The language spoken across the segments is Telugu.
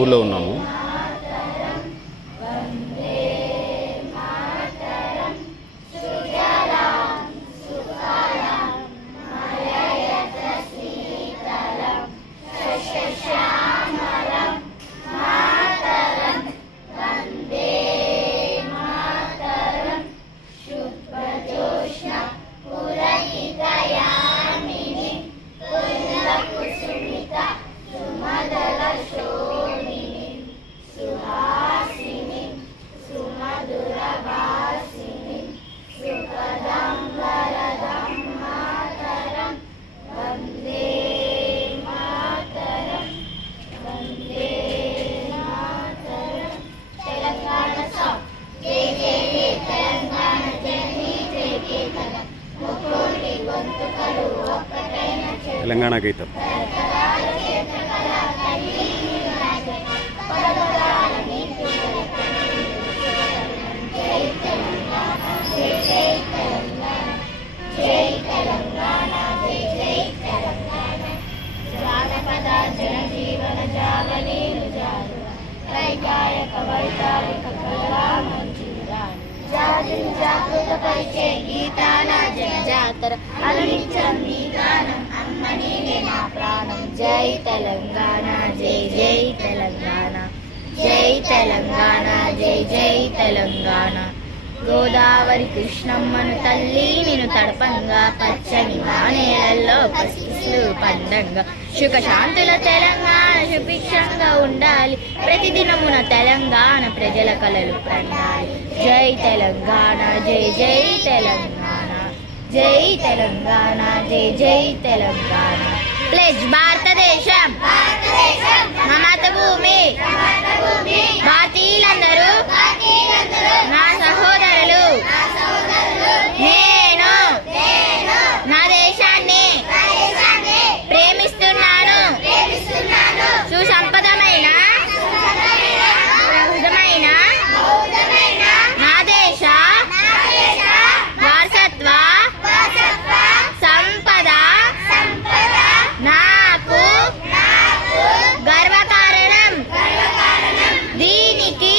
స్కూల్లో ఉన్నాను. తెలంగాణ గీతం. జాగృతపరిచే గీతాల జనజాతర అనునిత్యం నీ గానం అమ్మని నా ప్రాణం. జై తెలంగాణ, జై జై తెలంగాణ, జై తెలంగాణ, జై జై తెలంగాణ. గోదావరి కృష్ణమ్మను తల్లి నిన్ను తడపంగా, పచ్చని వానేలల్లో పసిపిసులు పండంగా. సుఖశాంతుల తెలంగాణ సుభిక్షంగా ఉండాలి, ప్రతిదినమున తెలంగాణ ప్రజల కలలు పండాలి. జై తెలంగాణ, జై జై తెలంగాణ, జై తెలంగాణ, జై జై తెలంగాణ. ప్లెజ్ భారతదేశం, మమత భూమి, భారతీయులందరూ నా సహోదరులు. నేను నా దేశాన్ని ప్రేమిస్తున్నాను. సుసంపదమైన ప్రబుద్ధమైన నా దేశ వారసత్వ సంపద నాకు గర్వకారణం. దీనికి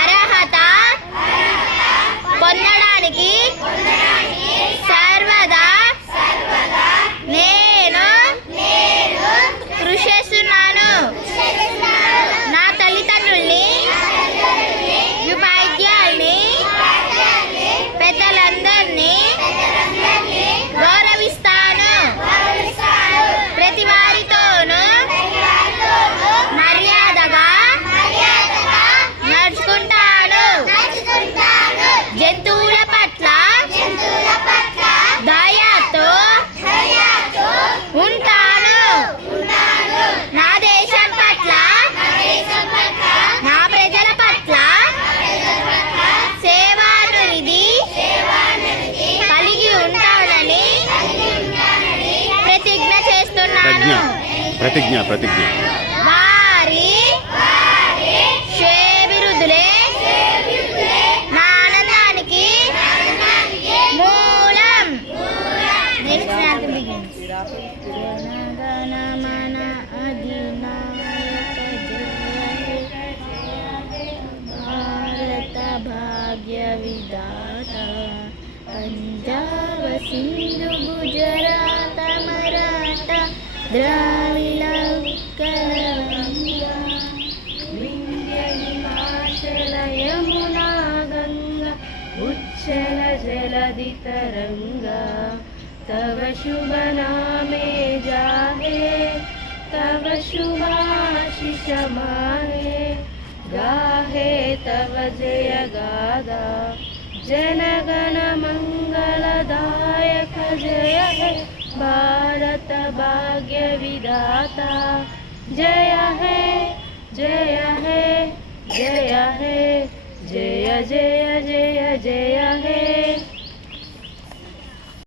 అర్హత పొందడానికి సర్వదా నేను కృషి చేస్తున్నాను. నా తల్లిదండ్రుల్ని, ఉపాధ్యాయుల్ని, పెద్దలందరినీ గౌరవిస్తాను. ప్రతి వారితోనూ మర్యాదగా నడుచుకుంటాను. జంతువుల పట్ల దయతో ఉంటాను. నా దేశం పట్ల, నా ప్రజల పట్ల సేవానిధి కలిగి ఉంటానని ప్రతిజ్ఞ చేస్తున్నాను. ప్రతిజ్ఞ వారి శ్రేయభివృద్ధులే నా ఆనందానికి మూలం. Next anthem begins. జనగణ మన అధినాయక భారత భాగ్య విధాత, పంజాబ సింధు గుజరాత మరాఠ ద్రావిడ ఉత్కల వంగ వింధ్య హిమాచల యమునా గంగ ఉచ్చల జలధి तरंगा. तव शुभ नामे जाहे, तव शुभाशिष माहे, गाहे तव जय गादा. जनगण मंगलदायक जय हे भारत भाग्य विधाता. जय हे जय हे जय हे जय जय जय जय हे.